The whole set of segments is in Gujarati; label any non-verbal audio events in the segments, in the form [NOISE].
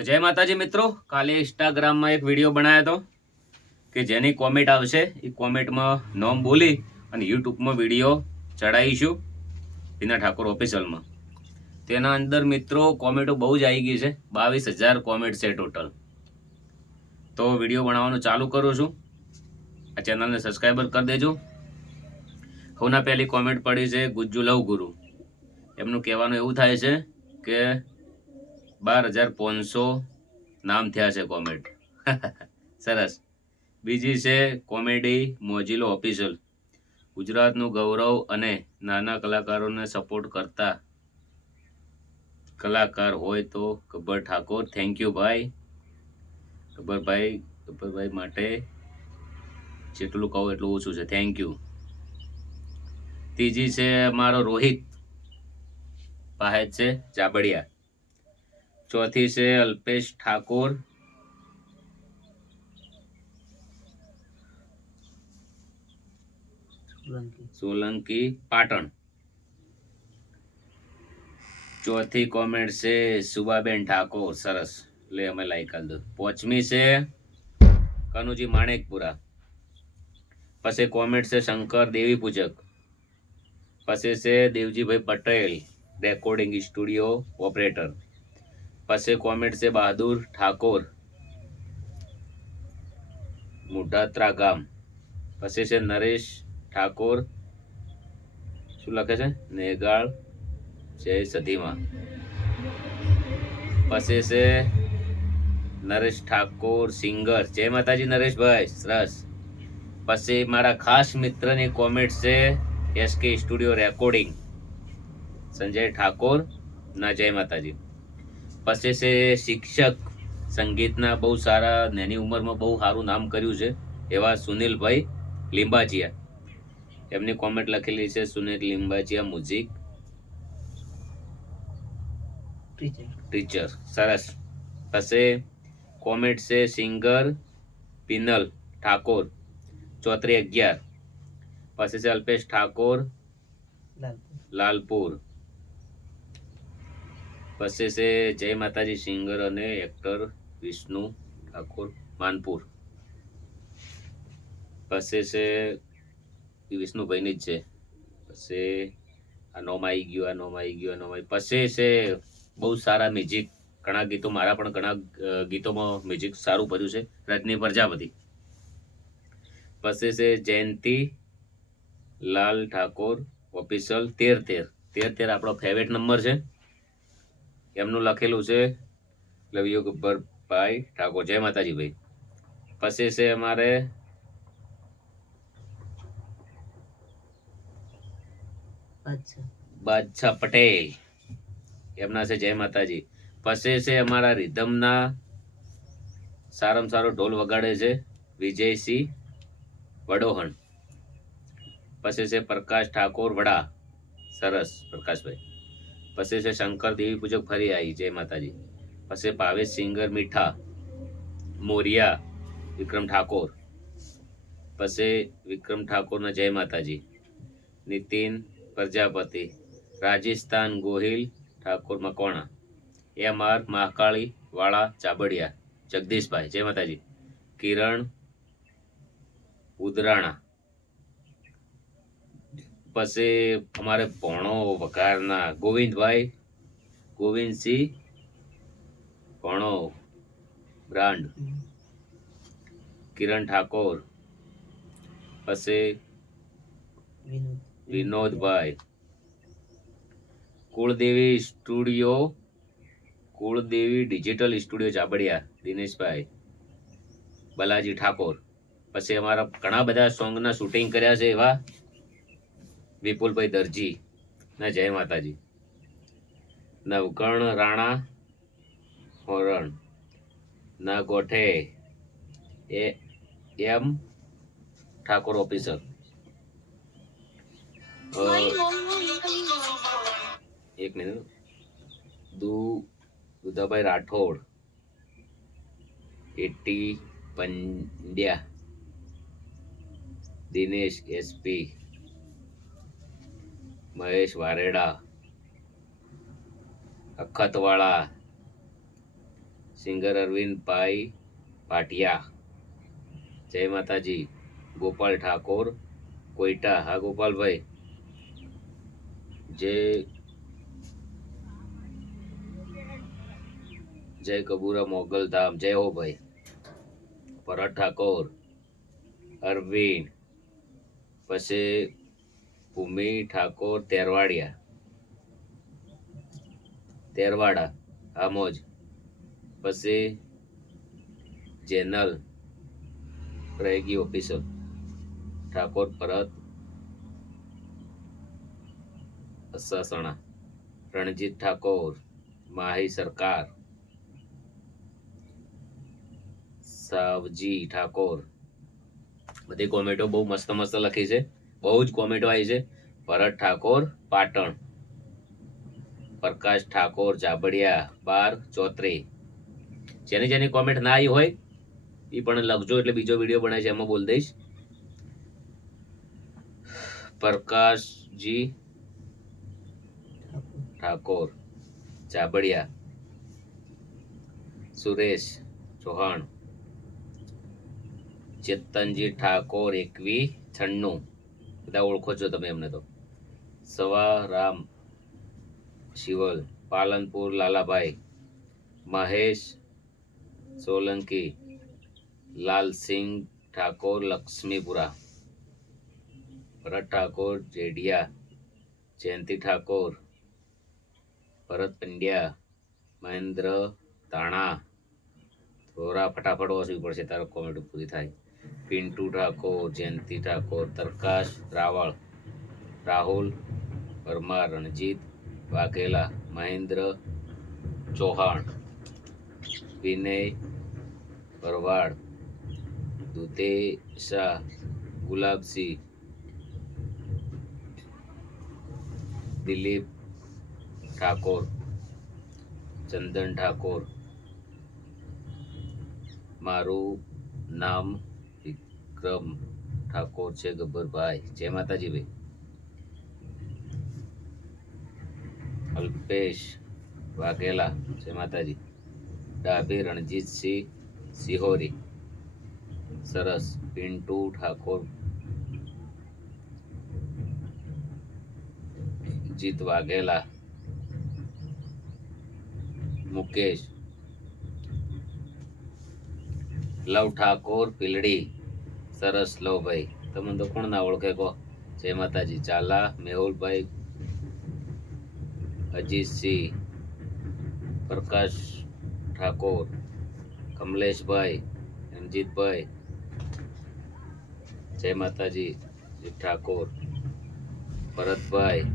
તો જય માતાજી મિત્રો. કાલે ઇન્સ્ટાગ્રામમાં એક વીડિયો બનાવ્યો હતો કે જેની કોમેન્ટ આવશે. એ કોમેન્ટમાં નોમ બોલી અને યુટ્યુબમાં વીડિયો ચડાવીશું રીના ઠાકોર ઓફિશિયલમાં તેના અંદર મિત્રો કોમેન્ટો બહુ જ આવી ગઈ છે. બાવીસ હજાર કોમેન્ટ છે ટોટલ તો વીડિયો બનાવવાનું ચાલુ કરું છું. આ ચેનલને સબસ્ક્રાઈબર કરી દેજો. હવના પહેલી કોમેન્ટ પડી છે, ગુજ્જુ લવ ગુરુ. એમનું કહેવાનું એવું થાય છે કે બાર હજાર પાંચસો નામ થયા છે કોમેન્ટ. [LAUGHS] સરસ. બીજી છે કોમેડી મોજીલો ઓફિશિયલ. ગુજરાતનું ગૌરવ અને નાના કલાકારોને સપોર્ટ કરતા કલાકાર હોય તો ગબ્બર ઠાકોર થેન્ક યુ ભાઈ. ગબ્બરભાઈ ગબ્બરભાઈ માટે જેટલું કહું એટલું ઓછું છે. થેન્ક યુ ત્રીજી છે મારો રોહિત. પાહેજ છે, જાબડિયા. ચોથી છે અલ્પેશ ઠાકોર. સોલંકી. પાટણ. ચોથી કોમેન્ટ છે સુબાબેન ઠાકોર સરસ. લે અમે લાઈક આલ દો. પાંચમી છે કનુજી માણેકપુરા. પછી કોમેન્ટ છે શંકર દેવી પૂજક. પછી છે Devjibhai Patel recording studio operator પછી કોમેન્ટ છે બહાદુર ઠાકોર. મુઢાત્રા ગામ પછી છે નરેશ ઠાકોર. શું લખે છે? નેગાળ જય સધીમાં. પછી છે નરેશ ઠાકોર સિંગર. જય માતાજી નરેશભાઈ, સરસ. પછી મારા ખાસ મિત્રની કોમેન્ટ છે SK studio recording Sanjay Thakor, ના જય માતાજી. પછી છે શિક્ષક. સંગીતના બહુ સારા નાની ઉંમરમાં બહુ સારું નામ કર્યું છે એવા સુનિલભાઈ લીંબાચિયા એમની કોમેન્ટ લખેલી છે સુનિલ લીંબાચિયા મ્યુઝિક ટીચર સરસ. પછી કોમેન્ટ છે સિંગર પિનલ ઠાકોર ચોત્રી અગિયાર. પછી છે અલ્પેશ ઠાકોર લાલપુર. પછી છે જય માતાજી સિંગર અને એક્ટર વિષ્ણુ ઠાકોર, માનપુર. પછી છે વિષ્ણુભાઈની જ છે. પછી આ નોમ આવી ગયું, આ નોમ આવી ગયું, આ નોમ આવી પછી છે બહુ સારા મ્યુઝિક. ઘણા ગીતો, મારા પણ ઘણા ગીતોમાં મ્યુઝિક સારું ભર્યું છે. રજની પ્રજાપતિ. પછી છે જયંતિ લાલ ઠાકોર, ઓફિશિયલ તેર તેર. તેર તેર આપણો ફેવરેટ નંબર છે. એમનું લખેલું છે લવ યુ ગબ્બરભાઈ ઠાકોર. જય માતાજી ભાઈ. પછી છે અમારે બાદશાહ. પટેલ. એમના છે જય માતાજી. પછી છે અમારા રિધમના સારામાં સારો ઢોલ વગાડે છે વિજયસિંહ વડોહણ પછી છે પ્રકાશ ઠાકોર વડા. સરસ પ્રકાશભાઈ. પછી છે શંકર દેવી પૂજક ફરી આવી, જય માતાજી. પછી ભાવેશ સિંગર, મીઠા, મોરિયા, વિક્રમ ઠાકોર. પછી વિક્રમ ઠાકોરના જય માતાજી. નીતિન, પ્રજાપતિ, રાજસ્થાન, ગોહિલ, ઠાકોર મકવાણા. એમ આર મહાકાળી, વાળા, ચાબડિયા. જગદીશભાઈ, જય માતાજી. કિરણ, ઉદરાણા. પછી અમારે ભણો વઘારના ગોવિંદભાઈ ગોવિંદસિંહ ભણો બ્રાન્ડ કિરણ ઠાકોર પછી Vinodbhai. Kuldevi studio Kuldevi digital studio Chabadiya Dineshbhai Balaji Thakor. પછી અમારા ઘણા બધા સોંગના શૂટિંગ કર્યા છે એવા. વિપુલભાઈ દરજી ના જય માતાજી. નવકર્ણ રાણા હોરણ ન ગોઠે એ એમ ઠાકોર ઓફિસર. એક મિનિટ. દુ, દુધાભાઈ રાઠોડ, એટી પંડ્યા, દિનેશ એસપી મહેશ વારેડા, અખતવાળા, સિંગર અરવિંદભાઈ પાટિયા, જય માતાજી, ગોપાલ ઠાકોર કોઈટા હા ગોપાલભાઈ, જય જય કબૂરા મોગલ ધામ, જય હો ભાઈ, ભરત ઠાકોર, અરવિંદ, પછી ભૂમિ ઠાકોર તેરવાડિયા. તેરવાડા, આમોજ. પછી જેનલ રહેગી ઓફિસર ઠાકોર ભરત અસાસણા. રણજીત ઠાકોર, માહી સરકાર. સાવજી ઠાકોર. બધી કોમેન્ટો બહુ મસ્ત મસ્ત લખી છે. બહુ જ કોમેન્ટો આવી છે. ભરત ઠાકોર, પાટણ. પ્રકાશ ઠાકોર, જાબડિયા, બાર, ચોત્રી. જેની જેની કોમેન્ટ ના આવી હોય, એ પણ લખજો, એટલે બીજો વીડિયો બનાવે છે એમાં બોલ દઈશ. પ્રકાશજી ઠાકોર, જાબડિયા. સુરેશ ચૌહાણ. ચેતનજી ઠાકોર, એકવી છન્નું. બધા ઓળખો છો તમે એમને તો. સવા, રામ, શિવલ, પાલનપુર, લાલાભાઈ, મહેશ, સોલંકી, લાલસિંહ ઠાકોર, લક્ષ્મીપુરા, ભરત ઠાકોર, જેડિયા, જયંતિ ઠાકોર, ભરત પંડ્યા, મહેન્દ્ર તાણા થોડા ફટાફટ વાંચવી પડશે, તારો કોમેન્ટ પૂરી થાય. પિન્ટુ ઠાકોર, જયંતિ ઠાકોર, તરકાશ, રાવળ, રાહુલ પરમાર રણજીત, વાઘેલા, મહેન્દ્ર ચૌહાણ, વિનય ભરવાડ દુધેશા ગુલાબસિંહ, દિલીપ ઠાકોર, ચંદન ઠાકોર. મારું નામ વિક્રમ ઠાકોર છે ગબ્બરભાઈ. જય માતાજી ભાઈ. અલ્પેશ વાઘેલા. જય માતાજી. ડાભી રણજીતસિંહ સિહોરી. સરસ. પિન્ટુ ઠાકોર. જીત વાઘેલા. મુકેશ. લવ ઠાકોર, પીલડી. સરસ લો ભાઈ. તમને તો કોણ ના ઓળખે કહો? જય માતાજી. ચાલા, મેહુલભાઈ, અજીતસિંહ, પ્રકાશ ઠાકોર, કમલેશભાઈ, રણજીતભાઈ, જય માતાજી ઠાકોર, ભરતભાઈ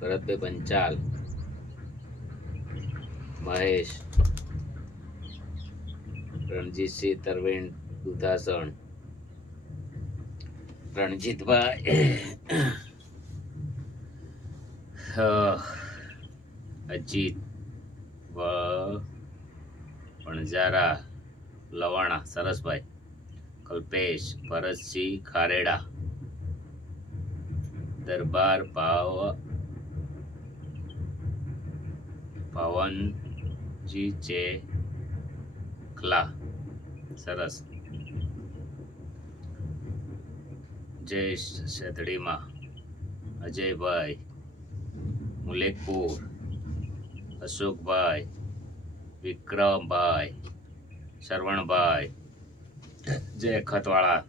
ભરતભાઈ પંચાલ મહેશ, રણજીતસિંહ તરવેણ દુધાસણ રણજીતભાઈ અજીત વ, વણઝારા, લવાણા, સરસભાઈ, કલ્પેશ, ભરતસિંહ, ખારેડા, દરબાર ભાવ પવનજી ચે ખલા સરસ. જય સેતડીમાં અજયભાઈ, મુલેકપુર, અશોકભાઈ, વિક્રમભાઈ શ્રવણભાઈ જય ખતવાળા,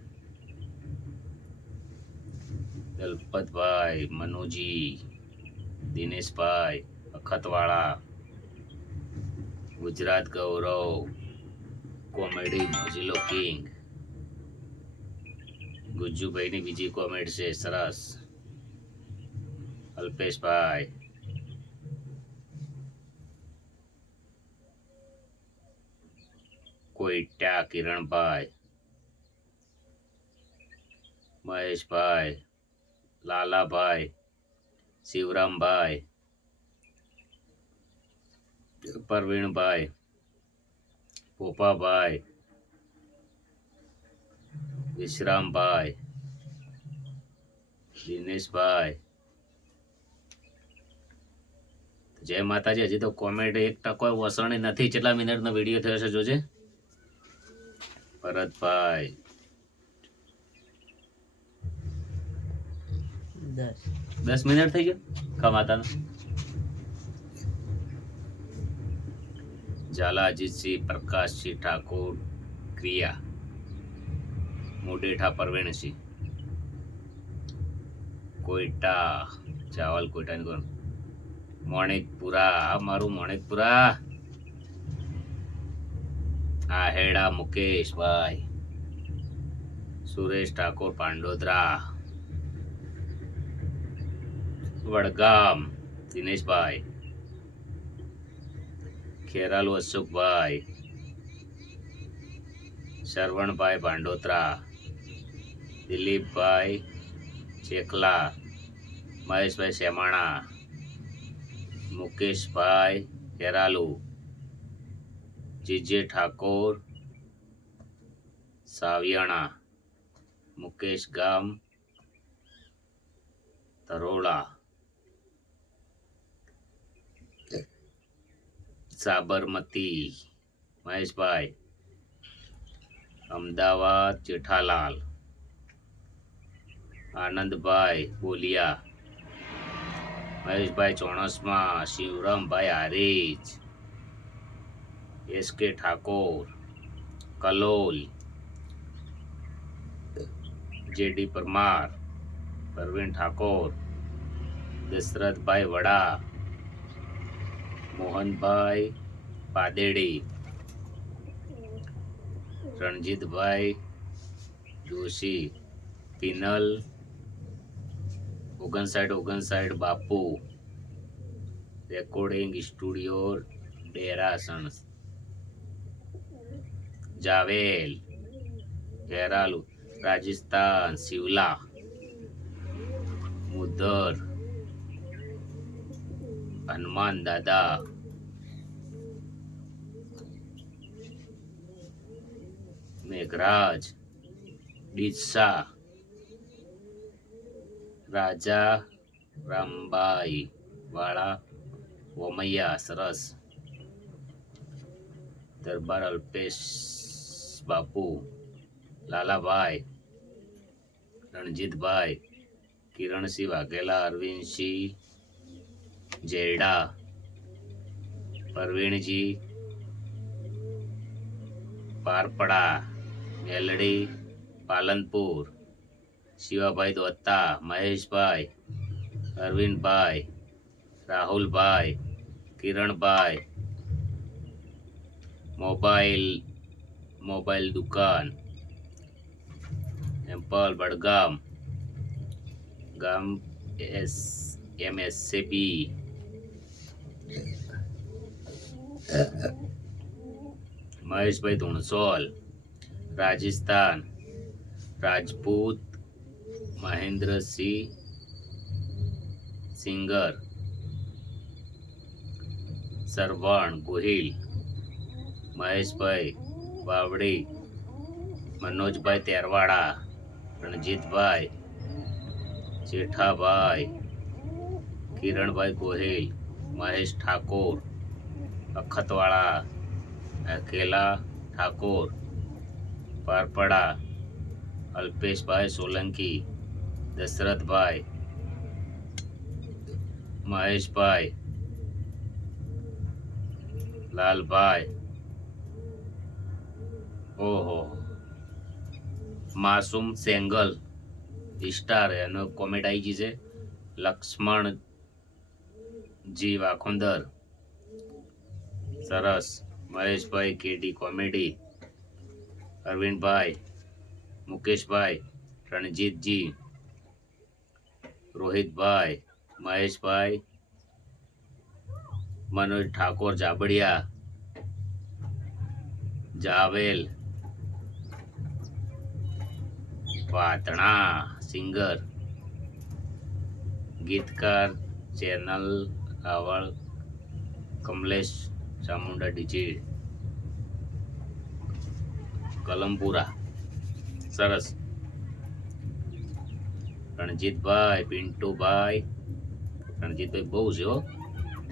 દલપતભાઈ, મનુજી, દિનેશભાઈ, અખતવાળા, ગુજરાત ગૌરવ, કોમેડી મોજીલો કિંગ ગુજ્જુભાઈની બીજી કોમેન્ટ છે સરસ. અલ્પેશભાઈ. કોઈટા કિરણભાઈ. મહેશભાઈ. લાલાભાઈ. શિવરામભાઈ. પરવીણભાઈ. પોપાભાઈ. વિશ્રામભાઈ દિનેશભાઈ. જય માતાજી હજી તો કોમેન્ટ એક ટકો વસણી નથી કેટલા મિનિટનો વીડિયો થયો છે જોજે. ભરતભાઈ. દસ. મિનિટ થઈ ગયો? કમાતા ઝાલા અજીતસિંહ પ્રકાશસિંહ ઠાકોર ક્રિયા. મોડેઠા પરવેણસી કોઈટા ચાવલ કોઈટા કોણ મોણેકપુરા, આ મારું મોણેકપુરા. આહેડા મુકેશભાઈ સુરેશ ઠાકોર પાંડોદરા. વડગામ દિનેશભાઈ ખેરાલુ અશોકભાઈ. શરવણભાઈ ભાંડોત્રા દિલીપભાઈ ચેકલા મહેશભાઈ શેમાણા મુકેશભાઈ કેરાલુ, જીજે ઠાકોર, સાવિયાણા, મુકેશ ગામ તરોડા સાબરમતી, મહેશભાઈ, અમદાવાદ, જેઠાલાલ. આનંદભાઈ બોલિયા. મહેશભાઈ Chanasma, Shivrambhai Harij, S K Thakor, Kalol, JD Parmar, Parveen Thakor, Dasharathbhai વડા, મોહનભાઈ પાદેડી, રણજીતભાઈ જોશી, પિનલ ઓગણસાઠ ઓગણસાઠ, બાપુ. Recording studio Derasan. જાવેલ. Kheralu Rajasthan, Shivla. મુદર Hanuman દાદા. મેઘરાજ. ડીસા રાજા રામબાઈ વાળા વમૈયા સરસ. દરબાર અલ્પેશ બાપુ, લાલાભાઈ, રણજીતભાઈ, કિરણસિંહ વાઘેલા, અરવિંદસિંહ જેરડા પરવીણજી, પારપડા, મેલડી, પાલનપુર શિવાભાઈ દોત્તા મહેશભાઈ, અરવિંદભાઈ, રાહુલભાઈ, કિરણભાઈ, મોબાઈલ મોબાઈલ દુકાન, એમ્પલ વડગામ ગામ એસ, એમએસસીબી. મહેશભાઈ ધુણસોલ રાજસ્થાન, રાજપૂત મહેન્દ્રસિંહ સિંગર, સરવણ ગોહિલ, મહેશભાઈ વાવડી, મનોજભાઈ તેરવાડા, રણજીતભાઈ જેઠાભાઈ, કિરણભાઈ ગોહિલ, મહેશ ઠાકોર, અખતવાળા અકેલા ઠાકોર, પારપડા, અલ્પેશભાઈ સોલંકી દશરથભાઈ મહેશભાઈ લાલભાઈ ઓહો, માસૂમ સેંગલ સ્ટાર એનો કોમેન્ટ આવી ગઈ છે. લક્ષ્મણ જી વાખુંદર સરસ મહેશભાઈ કેડી કોમેડી અરવિંદભાઈ મુકેશભાઈ, રણજીતજી રોહિતભાઈ, મહેશભાઈ, મનોજ ઠાકોર જાબડિયા, જાવેલ, વાતણા, સિંગર, ગીતકાર, ચેનલ, રાવળ, કમલેશ, ચામુંડા ડીજી, કલમપુરા. સરસ. રણજીતભાઈ, પિન્ટુભાઈ, રણજીતભાઈ બહુ છે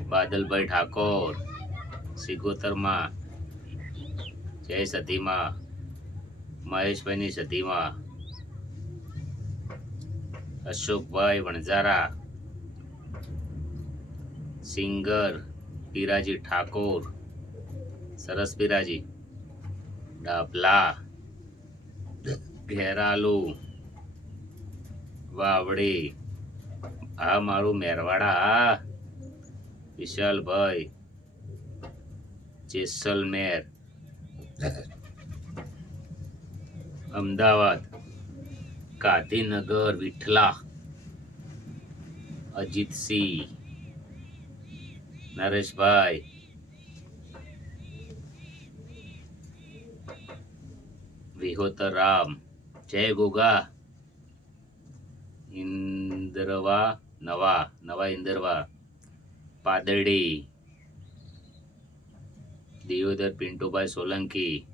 બાદલભાઈ ઠાકોર, સિગોતરમાં, જય સતીમાં, મહેશભાઈની સતીમાં, અશોકભાઈ વણઝારા, સિંગર પીરાજી ઠાકોર, સરસ પીરાજી, ડાભલા, ઘેરાલુ વાવડી. આ મારું મેરવાડા. હા વિશાલભાઈ. જેસલમેર. અમદાવાદ. ગાંધીનગર, વિઠલા. અજીતસિંહ. નરેશભાઈ. વિહોતર રામ જય ગોગા. ઇન્દ્રવા નવા નવા ઇન્દ્રવા. પાદરડી દિયોદર પિન્ટુભાઈ સોલંકી.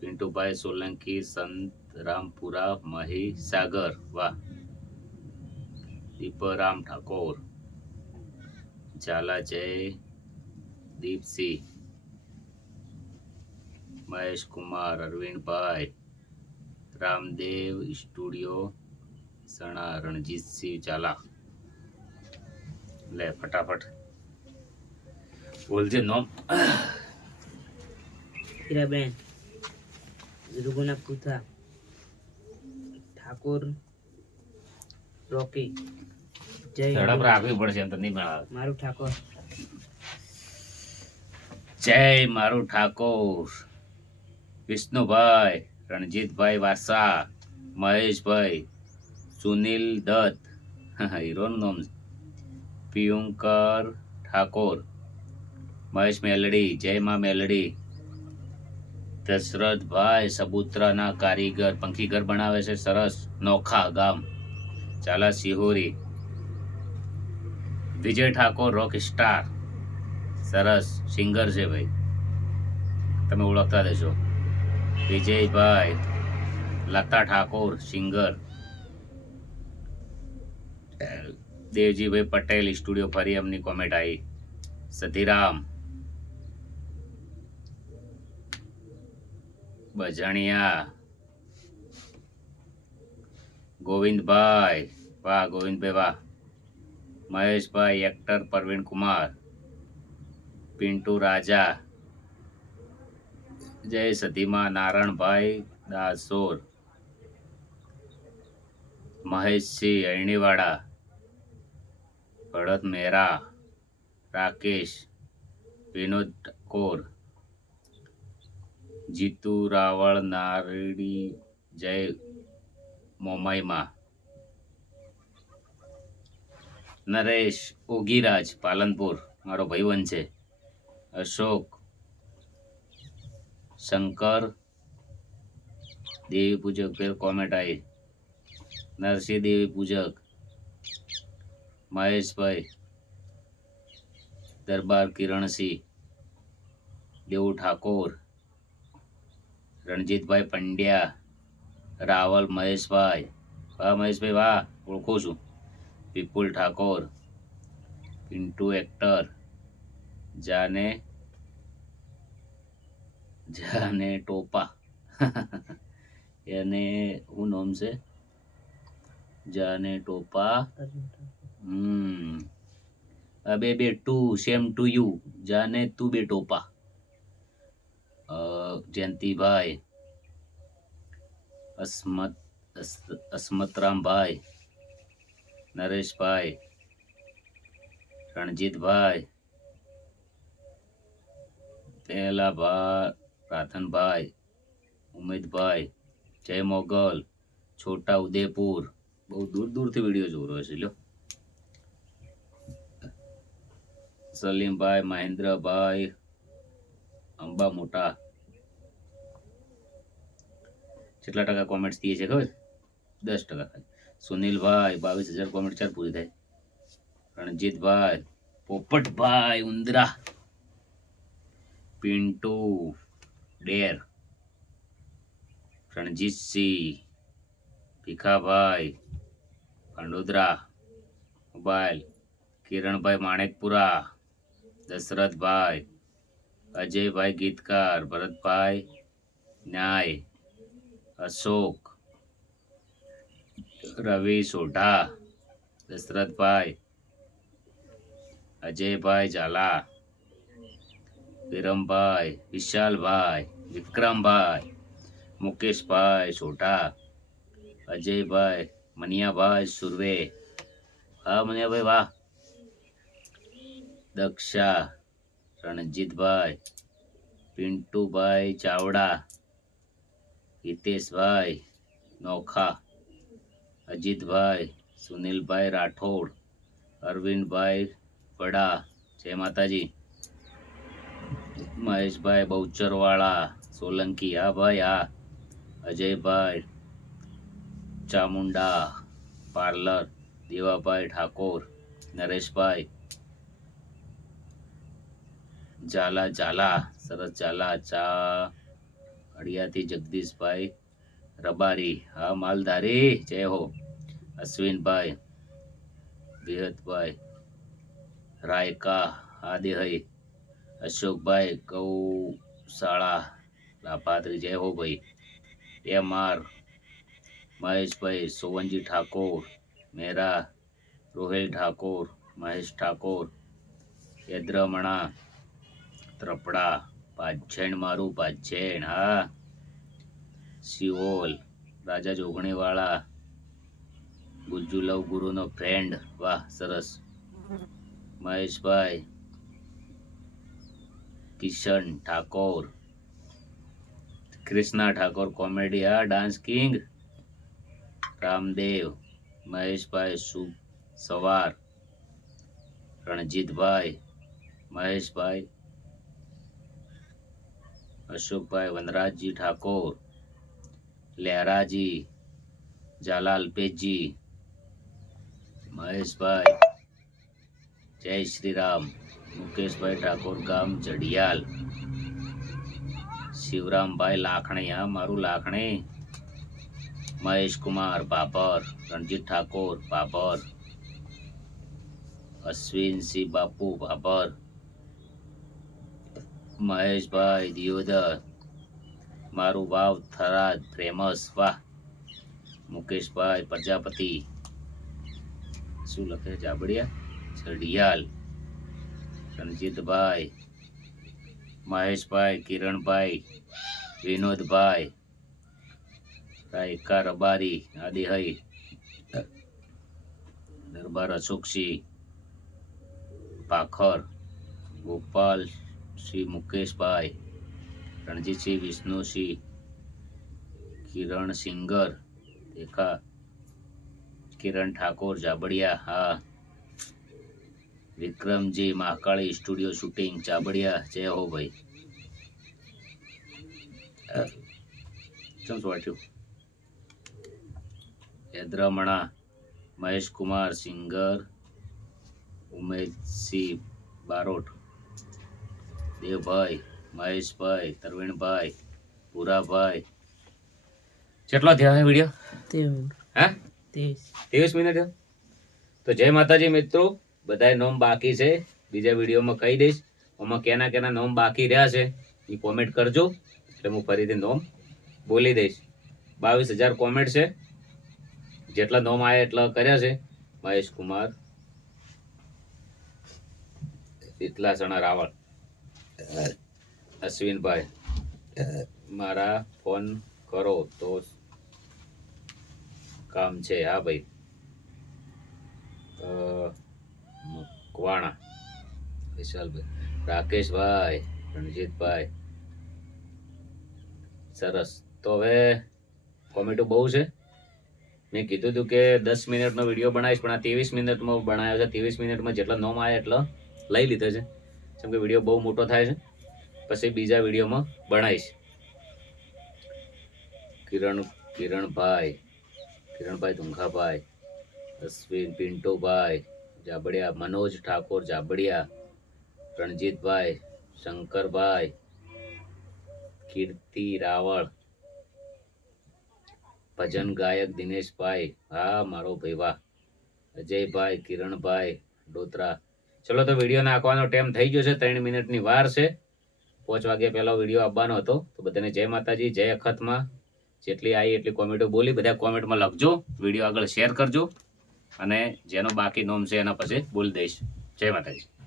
પિન્ટુભાઈ સોલંકી, સંત રામપુરા, મહીસાગર. વાહ. દીપરામ ઠાકોર. ઝાલા જય દીપસિંહ. મહેશ કુમાર અરવિંદભાઈ. રામદેવ સ્ટુડિયો સણા રણજીતસિંહ ઝાલા. લે ફટાફટ. બોલજે નોમ. હીરાબેન રૂગુના પુથા ઠાકોર રોકી જય ઝડપ રાખવી પડશે એમ તો નહીં મળે મારું ઠાકોર. જય મારું ઠાકોર. વિષ્ણુભાઈ રણજીતભાઈ વાસા મહેશભાઈ સુનિલ દત્ત. [LAUGHS] હીરોનું નામ છે. પિયુંકર ઠાકોર. મહેશ મેલડી, જયમા મેલડી. દશરથભાઈ સબુત્રાના કારીગર, પંખીઘર બનાવે છે સરસ, નોખા ગામ. ચાલા સિહોરી. વિજય ઠાકોર રોક સ્ટાર સરસ સિંગર છે ભાઈ. તમે ઓળખતા દેશો વિજયભાઈ લતા ઠાકોર સિંગર દેવજીભાઈ પટેલ સ્ટુડિયો ફરી એમની કોમેન્ટ આવી. સતીરામ. બજાણિયા. ગોવિંદભાઈ. વાહ ગોવિંદભાઈ, વાહ. મહેશભાઈ એક્ટર પરવીણ કુમાર. પિન્ટુ રાજા. જય સતીમાં નારણભાઈ દાસોર. મહેશસિંહ અરણીવાડા ભરત મહેરા, રાકેશ, વિનોદ કોર, જીતુ રાવળ, નારડી, જય મોમાઈમાં, નરેશ ઓગીરાજ પાલનપુર, મારો ભાઈબંધ છે, અશોક, શંકર, દેવી પૂજક, ફેર કોમેટાઈ નરસિંહ દેવી પૂજક મહેશભાઈ, દરબાર કિરણસિંહ, દેવું ઠાકોર, રણજીતભાઈ પંડ્યા, રાવલ મહેશભાઈ. વાહ મહેશભાઈ, વાહ, ઓળખું છું. વિપુલ ઠાકોર, પિન્ટુ એક્ટર, જાને જાને ટોપા. એને, શું નામ છે? જાને ટોપા. હમ. અબે બે ટુ, સેમ ટુ યુ. જાને તું બે ટોપા. જયંતિભાઈ. અસ્મત અસ્મતરામભાઈ. નરેશભાઈ. રણજીતભાઈ. પહેલાભાઈ રાધનભાઈ. ઉમેદભાઈ. જય મોગલ. છોટા ઉદેપુર. બહુ દૂર, દૂરથી વીડિયો જોઈ છે, લ્યો. સલીમભાઈ, મહેન્દ્રભાઈ, અંબા મોટા. કેટલા ટકા કોમેન્ટ્સ દીએ છે ખબર? દસ ટકા ખાલી. સુનિલભાઈ, બાવીસ હજાર કોમેન્ટ ચાર પૂરી થાય. રણજીતભાઈ, પોપટભાઈ, ઉંદરા. પિન્ટુ, ડેર. રણજીતસિંહ, ભીખાભાઈ પાંડોદરા મોબાઈલ. કિરણભાઈ માણેકપુરા. દશરથભાઈ અજયભાઈ ગીતકાર ભરતભાઈ ન્યાય અશોક રવિ સોઢા દશરથભાઈ અજયભાઈ ઝાલા વિરમભાઈ વિશાલભાઈ વિક્રમભાઈ મુકેશભાઈ સોઢા અજયભાઈ મનિયાભાઈ સુરવે હા મનિયાભાઈ વાહ દક્ષા, રણજીતભાઈ, પિન્ટુભાઈ ચાવડા, હિતેશભાઈ નોખા, અજીતભાઈ, સુનિલભાઈ રાઠોડ, અરવિંદભાઈ વડા, જય માતાજી. મહેશભાઈ બહુચરવાળા, સોલંકી, હા ભાઈ, હા. અજયભાઈ ચામુંડા, પાર્લર, દેવાભાઈ ઠાકોર, નરેશભાઈ ઝાલા ઝાલા, સરસ ઝાલા, ચા. અડિયાથી જગદીશભાઈ રબારી. હા, માલધારી. જય હો. અશ્વિનભાઈ, વિહતભાઈ, રાયકા આદિહઈ અશોકભાઈ, ગૌશાળા, લાભાદ્રી. જય હો ભાઈ. એમ આર મહેશભાઈ, સોવનજી ઠાકોર, મેરા, રોહેલ ઠાકોર, મહેશ ઠાકોર યદ્રમણા ત્રપડા. પાછેણ મારું પાછેણ હા. સિઓલ, રાજા જોગણીવાળા. ગુજ્જુ લવ ગુરુનો ફ્રેન્ડ વાહ, સરસ. મહેશભાઈ, કિશન ઠાકોર. કૃષ્ણા ઠાકોર કોમેડી હા ડાન્સ કિંગ રામદેવ, મહેશભાઈ શુભ સવાર. રણજીતભાઈ, મહેશભાઈ અશોકભાઈ વનરાજજી ઠાકોર લહેરાજી જાલાલ પેજી મહેશભાઈ, જય શ્રી રામ મુકેશભાઈ ઠાકોર, ગામ જડિયાલ શિવરામભાઈ લાખણીયા, મારું લાખણી મહેશ કુમાર બાપર રણજીત ઠાકોર બાબર અશ્વિનસિંહ બાપુ બાબર મહેશભાઈ દિયોદર, મારું વાવ થરાદ ફેમસ, વાહ. મુકેશભાઈ પ્રજાપતિ. શું લખે જાબડિયા? જડિયાલ રણજીતભાઈ મહેશભાઈ કિરણભાઈ વિનોદભાઈ રાયકા રબારી આદિહઈ દરબાર અશોકસિંહ, પાખર, ગોપાલ શ્રી મુકેશભાઈ, રણજીતસિંહ વિષ્ણુસિંહ કિરણ સિંગર દેખા કિરણ ઠાકોર જાબડિયા, હા. વિક્રમજી મહાકાળી સ્ટુડિયો શૂટિંગ ચાબડિયા જય હો ભાઈ. શું વાંચ્યું યદ્રમણા મહેશ કુમાર સિંગર, ઉમેશસિંહ બારોટ. દેવભાઈ મહેશભાઈ તરવીણભાઈ પુરાભાઈ. કેટલો થયા વીડિયો હા? ત્રેવીસ મિનિટ? તો જય માતાજી મિત્રો બધાય નોમ બાકી છે. બીજા વિડીયોમાં કહી દઈશ આમાં કેના કેના નોમ બાકી રહ્યા છે એ કોમેન્ટ કરજો. એટલે હું ફરીથી નોમ બોલી દઈશ. બાવીસ હજાર કોમેન્ટ છે. જેટલા નોમ આવ્યા એટલા કર્યા છે. મહેશ કુમાર શીતલાસણા રાવળ અશ્વિનભાઈ મારા ફોન કરો તો કામ છે. હા ભાઈ. મકવાણા વિશાલભાઈ. રાકેશભાઈ રણજીતભાઈ. સરસ. તો હવે કોમેટો બહુ છે. મેં કીધું હતું કે દસ મિનિટનો વીડિયો બનાવીશ પણ આ ત્રેવીસ મિનિટમાં બનાવ્યો છે. ત્રેવીસ મિનિટમાં જેટલા નોમ આવ્યા એટલા લઈ લીધો છે. કેમ કે વીડિયો બહુ મોટો થાય છે. પછી બીજા વિડીયોમાં બનાવીશ કિરણ, કિરણભાઈ કિરણભાઈ ધુંખાભાઈ અશ્વિન પિન્ટુભાઈ, જાબડિયા, મનોજ ઠાકોર જાબડિયા, રણજીતભાઈ, શંકરભાઈ, કીર્તિ રાવળ, ભજન ગાયક દિનેશભાઈ. હા, મારો ભાઈ વાહ. અજયભાઈ, કિરણભાઈ, ડોતરા ચલો તો વીડિયો નાખવાનો ટાઈમ થઈ ગયો છે, ત્રણ મિનિટની વાર છે. પાંચ વાગ્યા પહેલાં વીડિયો આવવાનો હતો. તો બધાને જય માતાજી, જય અખતમાં. જેટલી આવી એટલી કોમેન્ટો બોલી બધા કોમેન્ટમાં લખજો, વીડિયો આગળ શેર કરજો. અને જેનો બાકી નોમ છે એના પછી બોલી દઈશ. જય માતાજી.